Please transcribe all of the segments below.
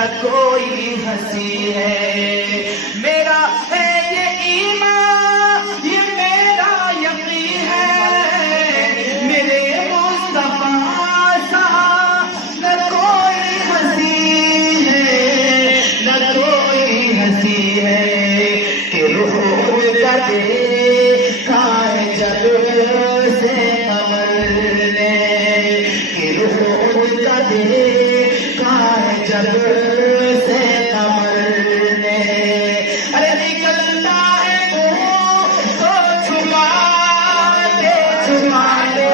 نہ کوئی ہنسی ہے. میرا ہے یہ ایمان، یہ میرا یقین ہے، میرے مصطفیٰ سا نہ کوئی ہنسی ہے، نہ کوئی ہنسی ہے. کہ روح کا دیکھا ہے جب سے قمر نے، کہ روح کا دیکھا ہے جب سے قمر نے. ارے نکلتا ہے منہ تو چھپاتے چھپاتے،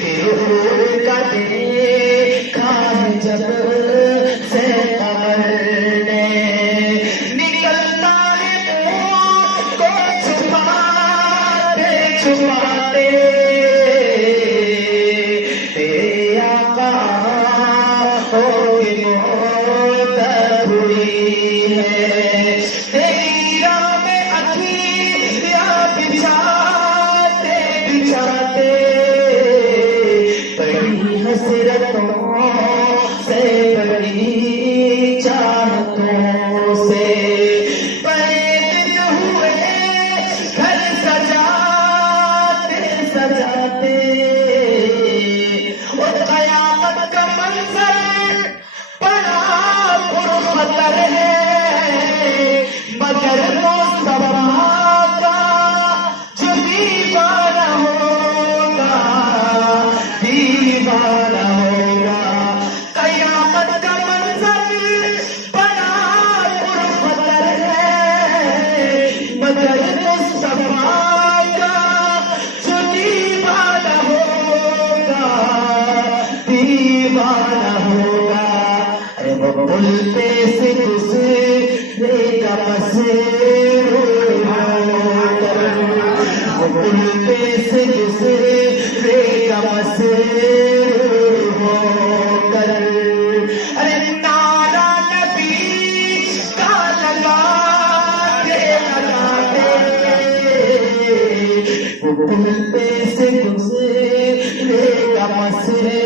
کہ روح کا دیکھا ہے جب سے قمر نے. نکلتا ہے منہ تو چھپاتے چھپاتے، تیرے آقا کوئی موت ہوئی ہے. تیری راہ میں اکیلیاں بچھاتے بچھاتے، بڑی حسرتوں سے بڑی چاہتوں سے بڑے دن ہوئے گھر سجاتے سجاتے. وہ قیامت کا منظر بڑا پرخطر ہے، مگر مصطفیٰ کا جو دیوانہ ہوگا دیوانہ ہوگا. قیامت کا منظر بڑا پرخطر ہے، مگر مصطفیٰ کا جو دیوانہ ہوگا دیوانہ ہوگا. ارے وہ پل پہ سے گزرے گا مسیر ہو کر، وہ پل پہ سے گزرے گا مسیر ہو کر. ارے نعرہ نبی کا لگاتے لگاتے، وہ پل پہ سے گزرے گا مسیر